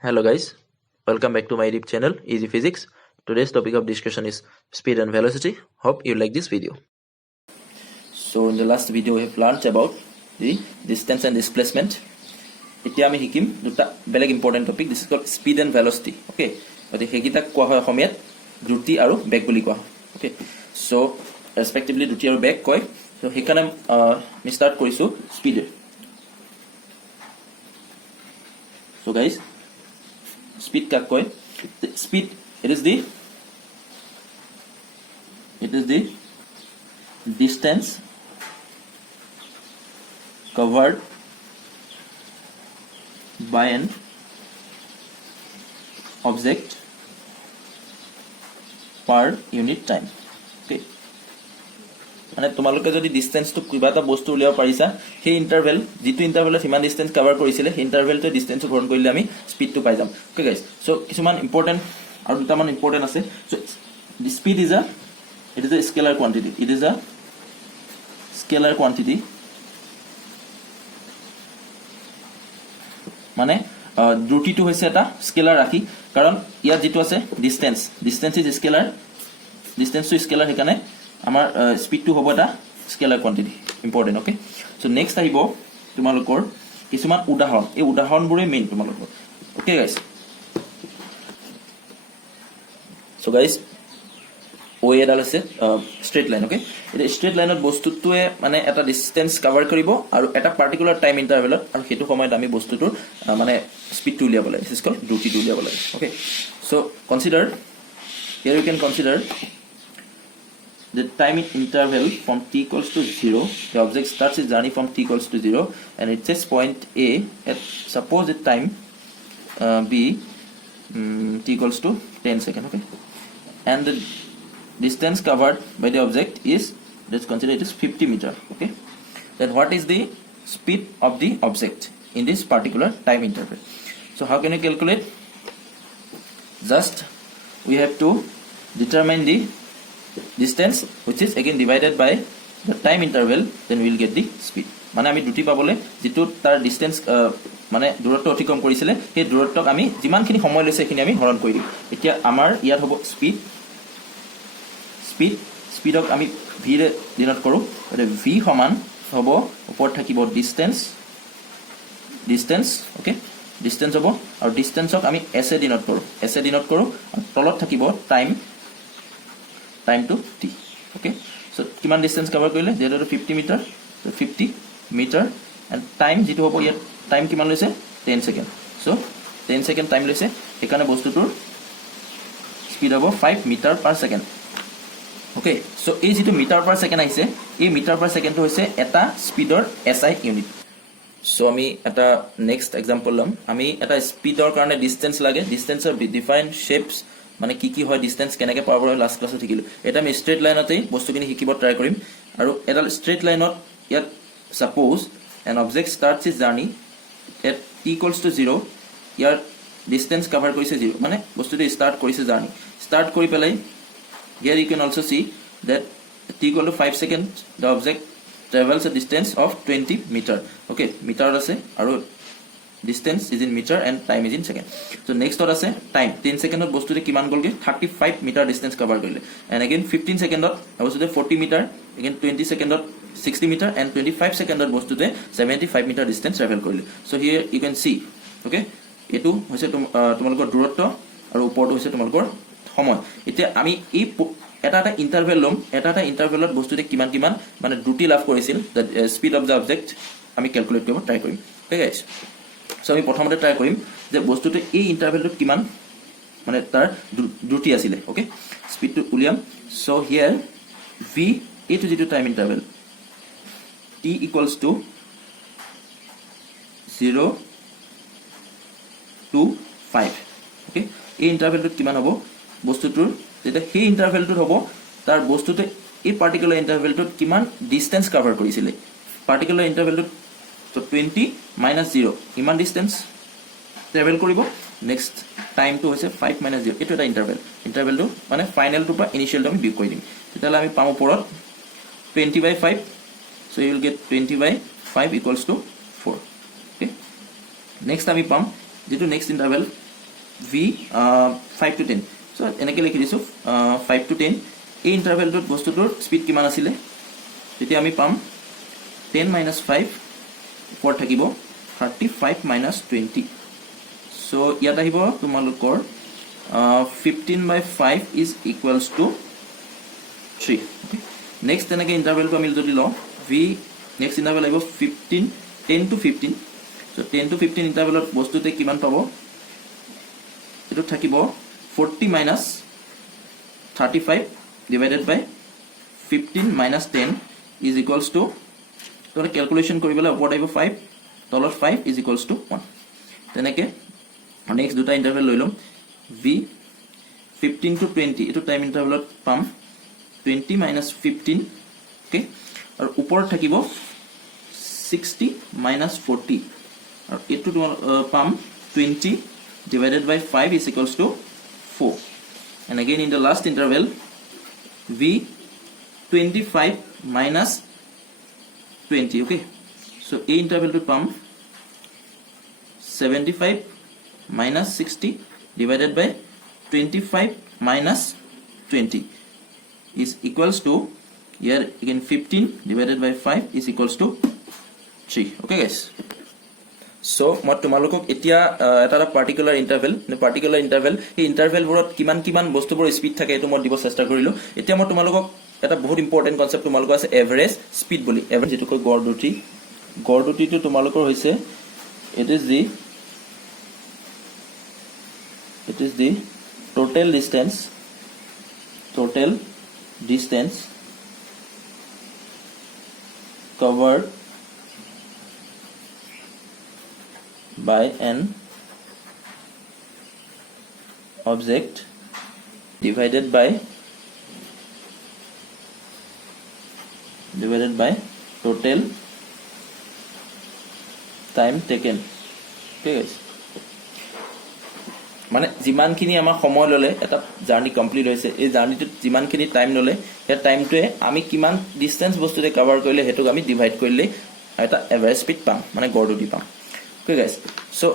Hello guys, welcome back to my YouTube channel Easy Physics. Today's topic of discussion is speed and velocity. Hope you like this video. So in the last video we have learned about the distance and displacement. Etia ami hikim duta beleg important topic. This is called speed and velocity. Okay, but hegita koa hoy homiat druti aru beg boli koa. Okay, so respectively druti aru beg koi. So hekane mi start korisu speed. So guys, speed ka koi speed it is the distance covered by an object per unit time. Okay, মানে তোমালোকে যদি distance তো কিবা এটা বস্তু উলিয়াব পাৰিছা সেই ইন্টাৰভেল যেটো ইন্টাৰভেলত হিমান ডিসটেন্স কভাৰ কৰিছিলে সেই ইন্টাৰভেলটো ডিসটেন্স গ্ৰহণ কৰিলে আমি স্পিডটো পাই যাম ওকে গাইস সো কিছুমান ইম্পৰ্টেন্ট আৰু দুটামান ইম্পৰ্টেন্ট আছে so the speed is a scalar quantity. It is a scalar quantity. মানে দ্ৰুতিটো হৈছে এটা স্কেলাৰ ৰাখি কাৰণ ইয়াত যেটো আছে distance is scalar distance to scalar হেকানে আমাৰ স্পিডটো হ'ব এটা scalar quantity important okay so next আহিব তোমালোকৰ কিছুমান উদাহৰণ এই উদাহৰণবোৰে মেইন তোমালোকৰ ওকে গাইস সো গাইস ও এডাল আছে স্ট্ৰেট লাইন ওকে এটা স্ট্ৰেট লাইনত বস্তুটোৱে মানে এটা ডিসটেন্স কভাৰ কৰিব আৰু এটা পাৰ্টিকুলাৰ টাইম ইন্টাৰভেলত আৰু হেতু সময়ত আমি বস্তুটোৰ মানে স্পিডটো উলিয়াব লাগে দিস ইজ কল্ড দ্ৰুতিটো উলিয়াব লাগে okay so consider here you can consider the time interval from t equals to 0 the object starts its journey from t equals to 0 and it says point a at suppose the time b t equals to 10 seconds okay and the distance covered by the object is, let's consider it is 50 meter okay then what is the speed of the object in this particular time interval so how can you calculate just we have to determine the distance which is again divided by the time interval then we will get the speed মানে আমি দুটি পাবলে যেটো তার distance মানে দূৰত্ব অতিক্ৰম কৰিছিলে সেই দূৰত্বক আমি যিমানখিনি সময় লৈছে সেইখিনি আমি হৰণ কৰি দিম এতিয়া আমাৰ ইয়াত হ'ব স্পিডক আমি v ৰে ডিনোট কৰো মানে v সমান হ'ব ওপৰত থাকিব ডিসটেন্স ওকে ডিসটেন্স হ'ব আৰু ডিসটেন্সক আমি s এ ডিনোট কৰো আৰু তলত থাকিব time to t okay so kiman distance cover korile 0 to 50 meter so 50 meter and time jitu hobo yet time kiman loise 10 second so 10 second time loise ekane bostu tur speed hobo 5 meter per second okay so ei jitu meter per second aise ei meter per second to hoise eta speed or SI unit so ami eta next example lam ami eta speed or karone distance lage distance or defined shapes মানে কি কি হয় distance কেনেকে পাব হয় last ক্লাসত শিকিলো এটা আমি স্ট্রেট লাইনতে বস্তুখিনি শিকিব ট্রাই কৰিম আৰু এটা স্ট্রেট লাইনত ইয়াত suppose an object starts its journey at t equals to 0 year distance cover কৰিছে 0 মানে বস্তুটো স্টাৰ্ট কৰিছে জাৰ্নি স্টাৰ্ট কৰি পেলাই here you can also see that t equal to 5 seconds the object travels a distance of 20 meter okay meter আছে আৰু distance is in meter and time is in second so next what ase time 10 second ot bostu kiman golge 35 meter distance cover korile and again 15 second ot bostu 40 meter again 20 second ot 60 meter and 25 second ot bostu 75 meter distance travel korile so here you can see okay etu hoise tumalokor durotto aru uporto hoise tumalokor somoy etia ami ei eta interval lom eta intervalot bostu kiman mane druti লাভ কৰিছিল the speed of the object ami calculate কৰিব try কৰিম okay guys so আমি প্ৰথমতে try কৰিম যে বস্তুটো এই ইন্টাৰভেলটো কিমান মানে তাৰ দ্ৰুতি আছিল ওকে স্পিডটো উলিয়াম so here v এটো যেটো time interval t equals to 0 to 5 okay এই ইন্টারভেলটো কিমান হ'ব বস্তুটোৰ যেটা সেই ইন্টাৰভেলটো হ'ব তাৰ বস্তুটো এই পাৰ্টিকুলাৰ ইন্টাৰভেলটো কিমান ডিসটেন্স কভাৰ কৰিছিল particular ইন্টারভেলটো so 20 minus 0 iman distance travel koribo next time to hoise 5 minus 0 eto eta interval to mane final to pa initial to ami big koi dim tetale ami pamo porot 20 by 5 so you will get 20 by 5 equals to 4 okay next ami pam যেটো next interval v 5 to 10 so এনেকৈ লিখি দিছো 5 to 10 এই ইন্টাৰভেলটোত বস্তুটোৰ speed কিমান আছিল তেতিয়া আমি পাম 10 minus 5 ওপৰত থাকিব 35 minus 20 so ইয়াত আহিব তোমালোকৰ 15 by 5 is equals to 3 okay next তেনেকৈ ইন্টাৰভেলটো আমি যদি লওঁ v next ইন্টাৰভেল আহিব 15 10 to 15 so 10 to 15 ইন্টাৰভেলত বস্তুতে কিমান পাব এটো থাকিব 40 minus 35 divided by 15 minus 10 is equals to তোৰে ক্যালকুলেশন কৰিবলৈ ওপৰত আহিব 5 তলত 5 is equals to 1 তেনেকৈ নেক্সট দুটা ইন্টাৰভেল লৈ লম v 15 to 20 এটো টাইম ইন্টাৰভেলত পাম 20 minus 15 okay আৰু ওপৰত থাকিব 60 minus 40 আৰু এটো পাম 20 divided by 5 is equals to 4 and again in the last interval v 25 minus 20 okay so a interval to pump 75 minus 60 divided by 25 minus 20 is equals to here again 15 divided by 5 is equals to 3 okay guys so মই তোমালোকক এতিয়া এটা particular interval এই ইন্টাৰভেলবোৰত কিমান বস্তুবোৰ speed থাকে এটো মই দিব চেষ্টা কৰিলো এতিয়া মই তোমালোকক এটা বহুত ইম্পৰ্টেন্ট কনসেপ্ট তোমালোকৰ আছে এভাৰেজ স্পিড বুলি এভাৰেজ যেটো কয় গড় দুটিটো তোমালোকৰ হৈছে it is the total distance covered by an object divided by total time taken okay guys মানে জিমানখিনি আমাৰ সময় ললে এটা জাৰ্নি কমপ্লিট হৈছে এই জাৰ্নিটোত জিমানখিনি টাইম ললে এই টাইমটোৱে আমি কিমান ডিসটেন্স বস্তুৰে কভাৰ কৰিলে হেতুক আমি ডিভাইড কৰিলে এটা এভাৰেজ স্পিড পাম মানে গড় দি পাম okay guys so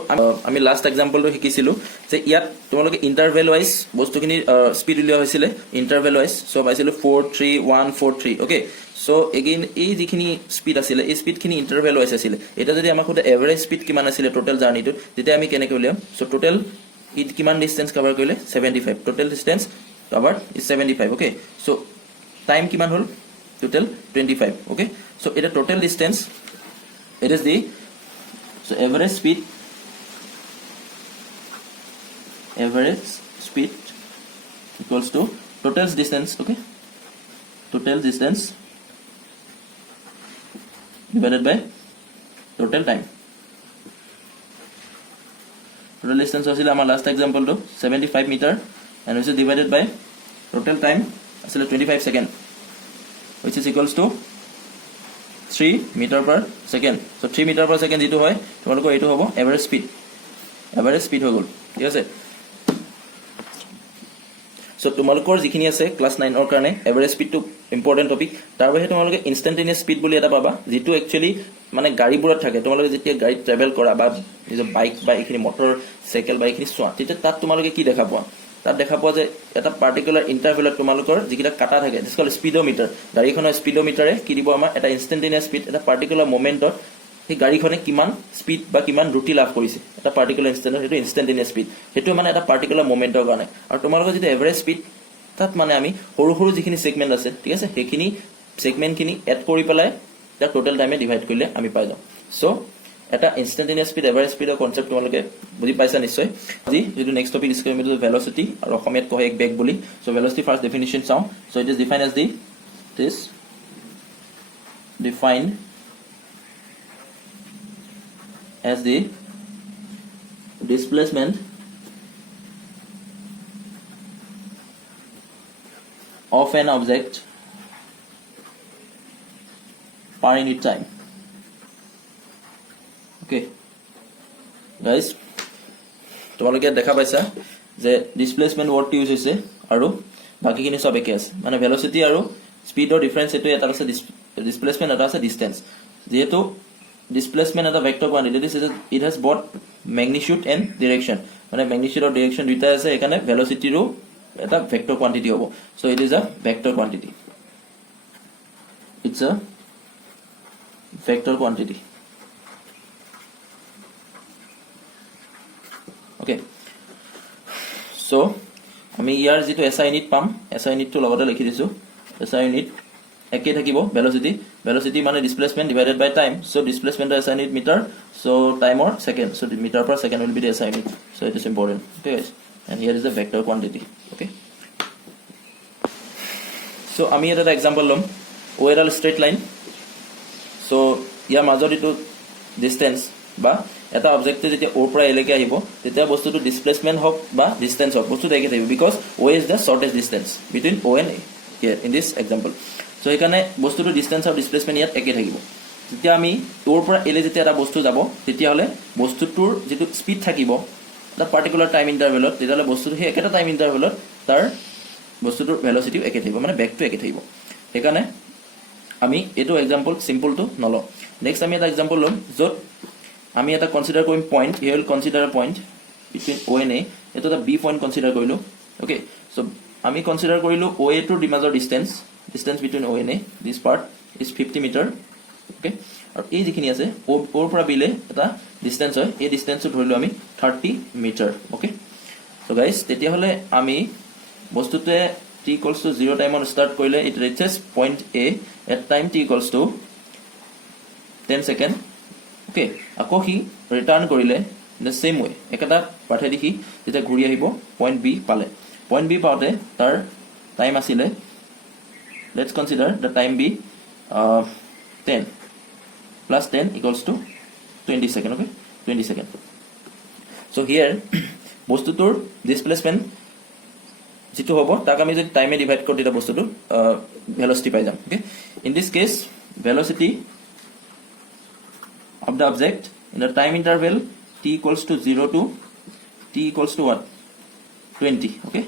আমি লাস্ট এক্সাম্পলটো শিকিছিলো যে ইয়াত তোমালোকে ইন্টাৰভেল ওয়াইজ বস্তুখিনি স্পিড উলিয়া হৈছিল ইন্টাৰভেল ওয়াইজ সো পাইছিল 43143 okay so again এই যিখিনি স্পিড আছিল এই স্পিডখিনি ইন্টাৰভেল ওয়াইজ আছিল এটা যদি আমাক খুদে এভাৰেজ স্পিড কিমান আছিল টোটাল জাৰ্নিটো যেতিয়া আমি কেনেকৈ উলিয়াম সো টোটাল it কিমান ডিসটেন্স কভাৰ কৰিলে 75 total distance covered is 75 okay so time কিমান হল টোটাল 25 okay so এটা total distance it is the so average speed equals to total distance okay total distance divided by total time total distance was our last example to 75 meter and which is divided by total time as 25 second which is equals to 3 meter per second so 3 meter per second যেটো হয় তোমালোকৰ এটো হ'ব average speed হৈ গল ঠিক আছে so তোমালোকৰ যিখিনি আছে ক্লাস 9 অৰ কাৰণে এভাৰেজ স্পিডটো ইম্পৰ্টেন্ট টপিক তাৰ বাহিৰে তোমালোকে ইনস্ট্যান্টেনিয়াস স্পিড বুলি এটা পাবা যেটো একচুয়ালি মানে গাড়ীবোৰত থাকে তোমালোকে যেতিয়া গাড়ী ট্ৰেভেল কৰা বা নিজৰ বাইক বা এখিনি মটৰ সাইকেল বা এখিনি সোৱা তেতিয়া তাত তোমালোকে কি দেখা পোৱা তাত দেখা পোৱা যে এটা পাৰ্টিকুলাৰ ইন্টাৰভেলত তোমালোকৰ যিকিটা কাটা থাকে দিস কল স্পিডোমিটাৰ গাড়ীখনৰ স্পিডোমিটাৰে কি দিব আমাৰ এটা ইনস্ট্যান্টেনিয়াস স্পিড এটা পাৰ্টিকুলাৰ মোমেন্টত এই গাড়ীখনে কিমান স্পিড বা কিমান ৰুটি লাভ কৰিছে এটা পাৰ্টিকুলাৰ ইনস্ট্যান্ট হেতু ইনস্ট্যান্টেনিয়াস স্পিড হেতু মানে এটা পাৰ্টিকুলাৰ মোমেন্টৰ কাৰণে আৰু তোমালোকৰ যদি এভাৰেজ স্পিড তাত মানে আমি সৰু যিখিনি সেগমেন্ট আছে ঠিক আছে সেইখিনি সেগমেন্টখিনি এড কৰি পেলাই এটা টোটাল টাইমে ডিভাইড কৰিলে আমি পাই যাম সো এটা ইনস্ট্যান্টেনিয়াস স্পিড এভাৰেজ স্পিডৰ কনসেপ্ট তোমালোকে বুজি পাইছা নিশ্চয় আজি যেটো নেক্সট টপিক ডিসকাস কৰিম এইটো ভেলোসিটি আৰু অসমীয়াত কয় এক বেগ বুলি সো ভেলোসিটি ফাৰ্স্ট ডেফিনিশন চাও so it is defined as the displacement of an object per unit time okay guys তোমালোকে দেখা পাইছা যে ডিসপ্লেসমেন্ট ওয়ার্ড ইউজ হৈছে আৰু বাকিখিনি সব একে আছে মানে ভেলোসিটি আৰু স্পিডৰ ডিফাৰেন্স এটো এটা আছে ডিসপ্লেসমেন্ট এটা আছে ডিসটেন্স যেহেতু displacement as a vector quantity it has both magnitude and direction মানে ম্যাগনিটিউড আৰু ডাইৰেকশন দুইটা আছে এখানে ভেলোসিটিৰো এটা ভেক্টৰ কোয়ান্টিটি হ'ব so it is a vector quantity it's a vector quantity okay so আমি ইয়াৰ যেটো SI ইউনিট পাম SI ইউনিটটো লগতে লিখি দিছো SI ইউনিট একে থাকিব velocity মানে displacement divided by time so displacement SI unit meter so time or second so the meter per second will be the SI unit so it is important okay guys and here is the vector quantity okay so আমি এটা example লম ওয়েরাল straight line so ইয়াৰ মাজত ইটো distance বা এটা অবজেক্টে যেতিয়া o পৰা a লৈকে আহিব তেতিয়া বস্তুটো displacement হক বা distance হক বস্তুটো একে থাকিব because o is the shortest distance between o and a here in this example so এখানে বস্তুটো distance আৰু displacement ইয়াত একে থাকিব যেতিয়া আমি o পৰা a লৈ যেতিয়া এটা বস্তু যাব তেতিয়া হলে বস্তুটোৰ যেটো স্পিড থাকিব এটা পাৰ্টিকুলাৰ টাইম ইন্টাৰভেলত তেতিয়া হলে বস্তুটো হে একেটা টাইম ইন্টাৰভেলত তাৰ বস্তুটোৰ ভেলোসিটি একে থাকিব মানে বেগটো একে থাকিব এখানে আমি এটো एग्जांपल सिंपल তো নল নেক্সট আমি এটা एग्जांपल লম যত আমি এটা কনসিডার কৰিম point here will consider a point between O and A এটো এটা B পয়েন্ট কনসিডার কৰিলো ওকে সো আমি কনসিডাৰ কৰিলো OA টু দি মাজৰ distance between O and A this part is 50 metre okay আৰু এই যিখিনি আছে O ৰ পৰা B লে এটা ডিসটেন্স হয় এই ডিসটেন্সটো ধৰিলো আমি 30 মিটার ওকে সো গাইস তেতিয়া হলে আমি বস্তুতে t equals to 0 time on start koile it reaches point A at time t equals to 10 second okay ako hi return korile in the same way ekata pathe dikhi jeta ghuri ahibo point B pale point B paute tar time asile let's consider the time be 10 plus 10 equals to 20 second okay 20 second so here bostutur displacement যেটো হ'ব তাক আমি যদি টাইমে divide কৰি দিটা বস্তুটো velocity পাই যাম okay in this case velocity of the object in the time interval t equals to 0 to t equals to what 20 okay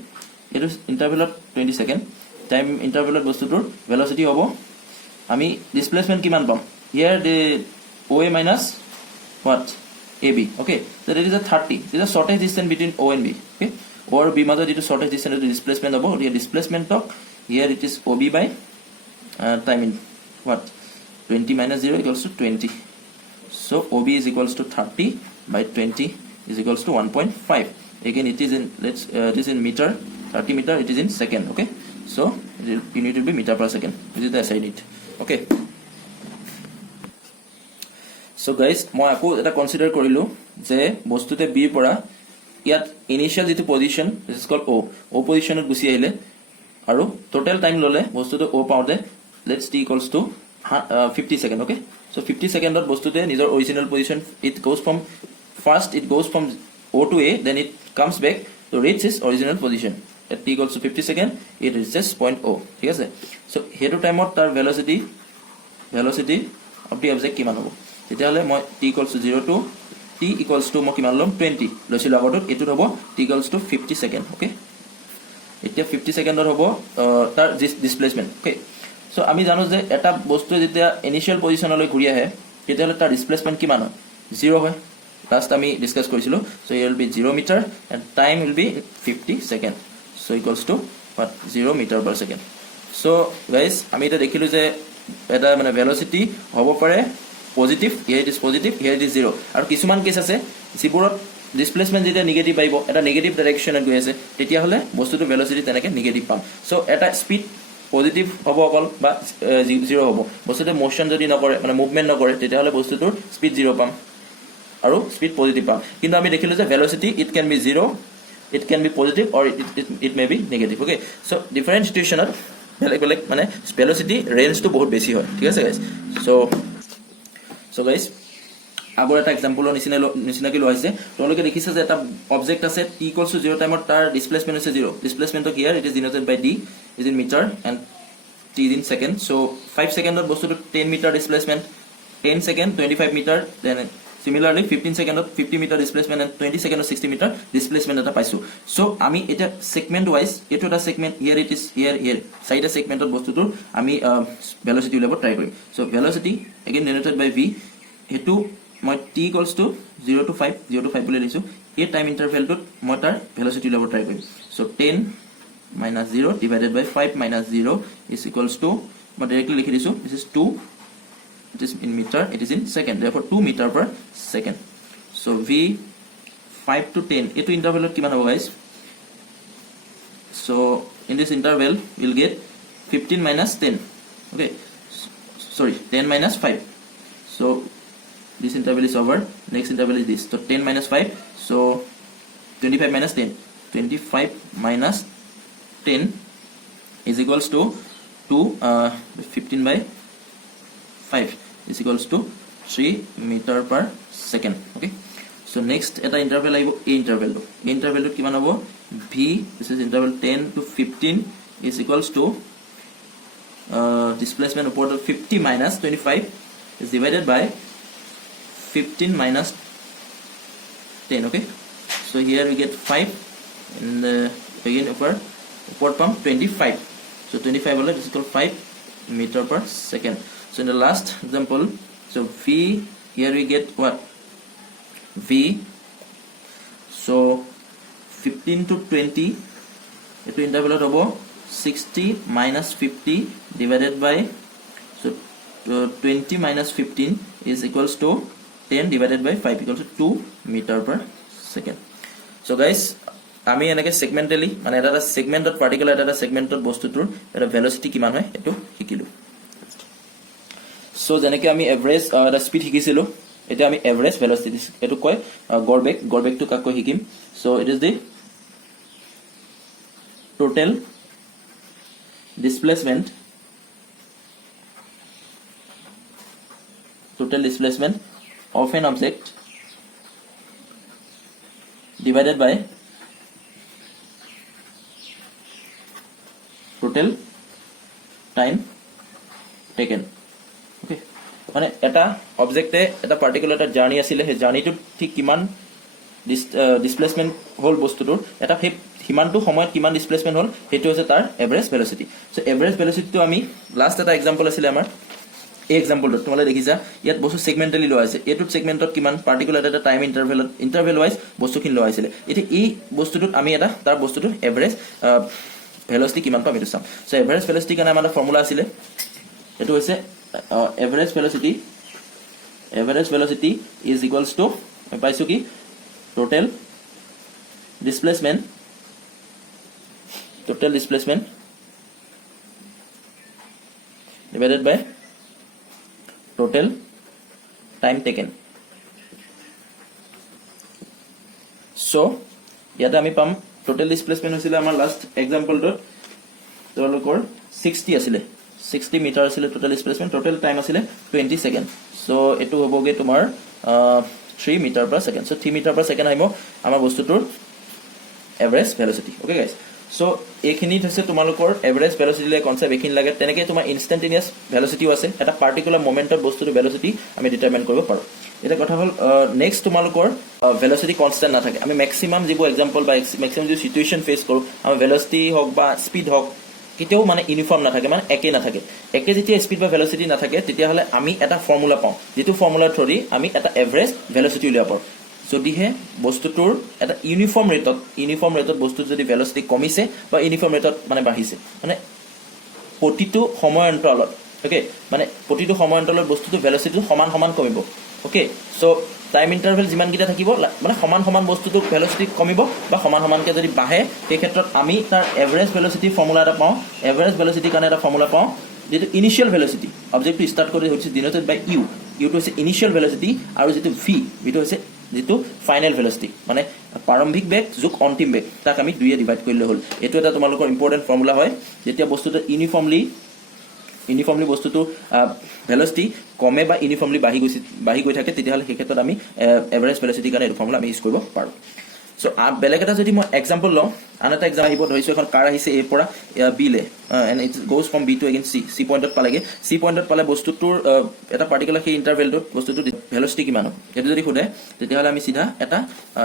it is interval of 20 second time interval of বস্তুটোৰ velocity হ'ব আমি displacement কিমান পাম here the OA minus what AB okay so that is a 30 this is the shortest distance between O and B okay or B মাজত যেটো shortest distance to displacement হ'ব here displacement of here it is OB by time in what 20 minus 0 equals to 20 so OB is equals to 30 by 20 is equals to 1.5 again it is in it is in meter 30 meter it is in second okay so unit will be meter per second this is the SI unit okay so guys মই আকৌ এটা consider কৰিলো যে বস্তুতে B পৰা ইয়াত initial যেটো position this is called O পজিশনত গুছি আহিলে আৰু টোটাল টাইম ললে বস্তুটো O পাওতে let's t equals to 50 second okay so 50 second বস্তুতে নিজৰ original position it goes from first it goes from O to A then it comes back to reach its original position at t equals to 50 second it reaches point O ঠিক আছে so হেতু টাইমত তাৰ velocity of the object কিমান হ'ব তেতিয়া হলে মই t equals to 0 to t equals to মই কিমান লম 20 লৈছিলো আগত এটো হ'ব t equals to 50 second okay এতিয়া 50 সেকেন্ডৰ হ'ব তাৰ ডিসপ্লেসমেন্ট okay so আমি জানো যে এটা বস্তু যেতিয়া ইনিশিয়াল পজিশনলৈ ঘূৰি আহে তেতিয়া তাৰ ডিসপ্লেসমেন্ট কিমান হয় 0 হয় লাস্ট আমি ডিসকাস কৰিছিলো so it will be 0 meter and time will be 50 second so equals to what 0 meter per second so guys আমি এটা দেখিলো যে এটা মানে velocity হ'ব পাৰে positive here it is positive here it is 0 আৰু কিছুমান কেস আছে যিবোৰত ডিসপ্লেসমেন্ট যেতিয়া নেগেটিভ আইব এটা নেগেটিভ ডাইৰেকশনত গৈ আছে তেতিয়া হলে বস্তুটো velocity তেনেকে নেগেটিভ পাম so এটা স্পিড পজিটিভ হ'ব অকল বা 0 হ'ব বস্তুটো মোশন যদি নকৰে মানে মুভমেন্ট নকৰে তেতিয়া হলে বস্তুটোৰ স্পিড 0 পাম আৰু স্পিড পজিটিভ পাম কিন্তু আমি দেখিলো যে velocity it can be 0 it can be positive or it may be negative okay so different situationত বেলেগ মানে velocity range to বহুত বেছি হয় ঠিক আছে guys so guys আগৰ এটা एग्जांपल নিচিনা কি লইছে তোমালোকে দেখিছা যে এটা অবজেক্ট আছে t equals to 0 টাইমত তাৰ ডিসপ্লেসমেন্ট আছে 0 displacement of here it is denoted by d is in meter and t is in second so 5 second of বস্তুটো 10 meter displacement 10 second 25 meter then similarly 15 second of 50 meter displacement and 20 second of 60 meter displacement এটা পাইছো so আমি এটা segment wise এটো এটা segment here it is here side segment of বস্তুটোৰ আমি velocity উলাব try কৰিম so velocity again denoted by v হেতু মই t equals to 0 to 5 বুলি লিখছো এই টাইম ইন্টাৰভেলটোত মই তাৰ ভেলোচিটি ল'ব ট্ৰাই কৰিম so 10 minus 0 divided by 5 minus 0 is equals to but directly likhi disu this is 2 it is in meter it is in second therefore 2 meter per second so v 5 to 10 etu interval kiman hobo guys so in this interval we'll get 15 minus 10 okay sorry 10 minus 5 so this interval is over next interval is this so 10 minus 5 so 25 minus 10 25 minus 10 is equals to 15 by 5 is equals to 3 meter per second okay so next eta interval aibo a interval to kiman hobo v this is interval 10 to 15 is equals to displacement upon 50 minus 25 is divided by 15 minus 10 okay so here we get 5 and again upward pump 25 so 25 this is called 5 meter per second so in the last example so v here we get what v so 15 to 20 etu interval hobo 60 minus 50 divided by so 20 minus 15 is equals to 10 divided by 5 equals to 2 meter per second so guys আমি এনেকে সেগমেন্টালি মানে এটা সেগমেন্টত particular এটা সেগমেন্টত বস্তুটোৰ এটা velocity কিমান হয় এটো শিকিলো সো যেনেকে আমি এভারেজ এটা স্পিড শিকিছিলো এটা আমি এভারেজ ভেলোসিটি এটো কয় গড়বেগটো কাক কয় শিকিম so it is the total displacement of an object divided by total time taken okay মানে এটা অবজেক্টে এটা পার্টিকুলার এটা জার্নি আছিল হে জার্নিটো ঠিক কিমান ডিসপ্লেসমেন্ট হল বস্তুটোৰ এটা হিমানটো সময়ত কিমান ডিসপ্লেসমেন্ট হল হেতু হৈছে তাৰ এভাৰেজ ভেলোসিটি সো এভাৰেজ ভেলোসিটিটো আমি লাস্ট এটা एग्जांपल আছিল আমাৰ এই एग्जांपलটো তোমালে দেখিছা ইয়াত বস্তু সেগমেন্টালি লোৱা আছে এটুত সেগমেন্টত কিমান পাৰ্টিকুলাৰ এটা টাইম ইন্টাৰভেল ওয়াইজ বস্তুখিনি লোৱা আছিল এটি এই বস্তুটোত আমি এটা তাৰ বস্তুটোৰ এভাৰেজ velocity কিমান পাম এটো চাম সো এভাৰেজ velocity কাৰণে আমাৰ ফৰ্মুলা আছিল এটো হৈছে average velocity is equals to পাইছো কি total displacement divided by total time taken so ইয়াতে আমি পাম total displacement হৈছিল আমাৰ লাস্ট एग्जांपल টো তোলকৰ 60 আছিল 60 meter asile total displacement total time asile 20 second so etu hoboge tomar 3 meter per second so 3 meter per second aimo amar bostutur average velocity okay guys so ekhini hoise tumalokor average velocity le concept ekhin lage teneke tomar instantaneous velocity ase eta particular moment of bostutur velocity ami determine koribo paro eta kotha hol next tumalokor velocity constant na thake ami maximum jibo example by maximum jo situation face koru ami velocity hok ba speed hok কিতেও মানে uniform না থাকে মানে একে না থাকে একে যেতিয়া speed বা ভেলোসিটি না থাকে তেতিয়া হলে আমি এটা ফর্মুলা পাও যেটো ফর্মুলা থৰি আমি এটা এভাৰেজ ভেলোসিটি উলিয়াব পাৰো যদি হে বস্তুটোৰ এটা ইউনিফৰ্ম ৰেটত বস্তু যদি ভেলোসিটি কমিছে বা ইউনিফৰ্ম ৰেটত মানে বাঢ়িছে মানে প্ৰতিটো সময় অন্তৰালত ওকে মানে প্ৰতিটো সময় অন্তৰালত বস্তুটো ভেলোসিটি সমান কমিব ওকে সো টাইম ইন্টারভেল জিমান কিটা থাকিব মানে সমান বস্তুটো ভেলোসিটি কমিব বা সমানকে যদি বাঢ়ে এই ক্ষেত্ৰত আমি তাৰ এভাৰেজ ভেলোসিটি ফৰ্মুলা এটা পাও এভাৰেজ ভেলোসিটি কাৰণে এটা ফৰ্মুলা পাও যেটো ইনিশিয়াল ভেলোসিটি অবজেক্টটো স্টাৰ্ট কৰি হৈছে ডিনোটেড বাই ইউ ইউটো হৈছে ইনিশিয়াল ভেলোসিটি আৰু যেটো ভি ভিটো হৈছে যেটো ফাইনাল ভেলোসিটি মানে প্ৰাৰম্ভিক বেগ যোগ অন্তিম বেগ তাক আমি দুইয়ে ডিভাইড কৰিলে হল এটো এটা তোমালোকৰ ইম্পৰ্টেন্ট ফৰ্মুলা হয় যেতিয়া বস্তুটো ইউনিফৰ্মলি বস্তুটো ভেলোসিটি কমে বা ইউনিফৰ্মলি বাঢ়ি গৈ থাকে তেতিয়া হলে সেই ক্ষেত্ৰত আমি এভাৰেজ ভেলোসিটি কাৰণে এই ফৰ্মুলা আমি ইউজ কৰিব পাৰো সো বেলেগ এটা যদি মই एग्जांपल লওঁ আনটা एग्जांपल আহিব ধৰিছো এখন কাৰ আহিছে এ পৰা বি লে and it goes from B to again C পইণ্টত পালেগে সি পইণ্টত পালে বস্তুটোৰ এটা পাৰ্টিকুলাৰ সেই ইন্টাৰভেলটো বস্তুটো ভেলোসিটি কিমান এটো যদি খুদে তেতিয়া হলে আমি সিধা এটা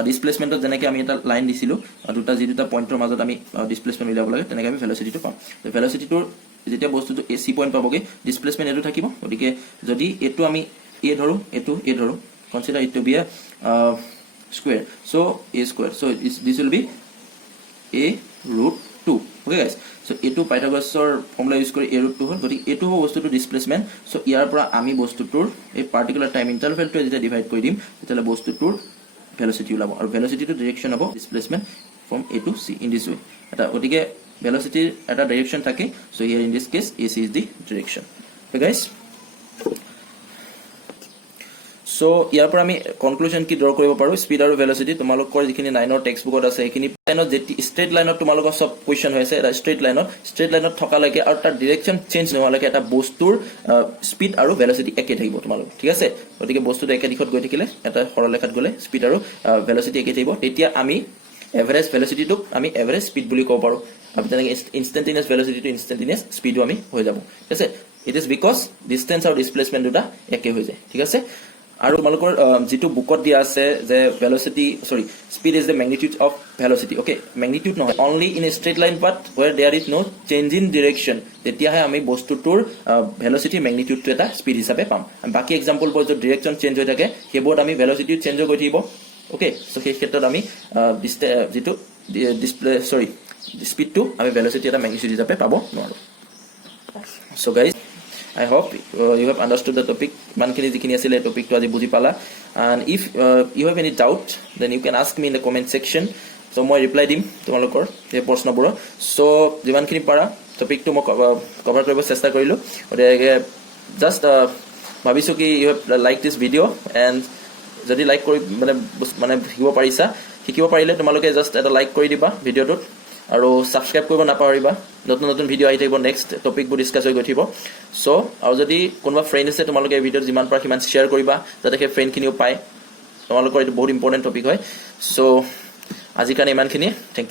ডিসপ্লেসমেন্টত যেনেকৈ আমি এটা লাইন দিছিলো দুটা পইণ্টৰ মাজত আমি ডিসপ্লেসমেন্ট মিলাব লাগে তেনেকৈ আমি ভেলোসিটিটো পাম তো ভেলোসিটিটোৰ যেতিয়া বস্তুটো এ সি পইণ্ট পাবগে ডিসপ্লেসমেন্ট এটো থাকিব গতিকে যদি এটো আমি এ ধৰো এটো এ ধৰো consider it to be square. So a square. So this will be a root 2. Okay guys, so a2 Pythagoras formula use kori a root 2 hol goti a2 ho bostu to displacement. So iar pora ami bostu tur a particular time interval to jeta divide kori dim tetale bostu tur velocity ulabo aru velocity to direction abo displacement from a to c in this way. Eta gotike velocity eta direction thake. So here in this case ac is the direction. Okay guys, so ইয়াৰ পৰা আমি conclusion কি draw কৰিব পাৰো speed আৰু velocity তোমালোকৰ যিখিনি 9 ৰ text বুকত আছে এইখিনি লাইনত যেটি স্ট্ৰেট লাইনত তোমালোকৰ সব কোৱেশ্চন হৈছে এটা স্ট্ৰেট লাইনত থকা লাগে আৰু তাৰ ডাইৰেকশন চেঞ্জ নোহালৈকে এটা বস্তুৰ স্পীড আৰু ভেলোসিটি একে থাকিব তোমালোক ঠিক আছে গতিকে বস্তুটো একে দিশত গৈ থাকিলে এটা সৰলৰেখাত গলে স্পীড আৰু ভেলোসিটি একে থাকিব তেতিয়া আমি এভাৰেজ ভেলোসিটিটো আমি এভাৰেজ স্পীড বুলি কব পাৰো আৰু তেনেকৈ ইনষ্টেন্টেনিয়াছ ভেলোসিটি টু ইনষ্টেন্টেনিয়াছ স্পীডো আমি হৈ যাব ঠিক আছে ইট ইজ বিকজ ডিসটেন্স আৰু ডিসপ্লেসমেন্ট দুটা একে হৈ যায় ঠিক আছে আৰু তোমালোকৰ যেটো বুকত দিয়া আছে যে velocity sorry speed is the magnitude of velocity okay magnitude নহয় only in a straight line but where there is no change in direction তেতিয়াহে আমি বস্তুটোৰ ভেলোসিটি ম্যাগনিটিউডটো এটা স্পীড হিচাপে পাম আৰু বাকি এক্সাম্পল বোৰ যে ডাইৰেকশন চেঞ্জ হৈ থাকে হেবোত আমি ভেলোসিটি চেঞ্জ হৈ থাকিব ওকে সো সেই ক্ষেত্ৰত আমি যেটো ডিসপ্লে সৰি স্পীডটো আমি ভেলোসিটি এটা ম্যাগনিটিউড হিচাপে পাব নোৱাৰো so guys I hope you have understood the topic. Mankini jikini asile topic to aji buji pala. And if you have any doubt, then you can ask me in the comment section. So moi reply dim tomalokor ei proshno boro. So jimankini para topic to mo cover koribo chesta korilu. Ode just bhabisu ki you have liked this video and jodi like kori mane hikibo parile tomaloke just eta like kori diba video tot. আৰু subscribe কৰিব নাপাহৰিবা নতুন নতুন video আহি থাকিব next topic বু discuss হৈ গঠিব so আৰু যদি কোনোবা ফ্ৰেন্ড আছে তোমালোকে এই ভিডিও যিমান পাৰা কিমান শেয়াৰ কৰিবা যাতে সেই ফ্ৰেন্ড খিনিও পায় তোমালোকৰ এটা বহুত ইম্পৰ্টেন্ট টপিক হয় সো আজি কাৰণে ইমানখিনি থ্যাংক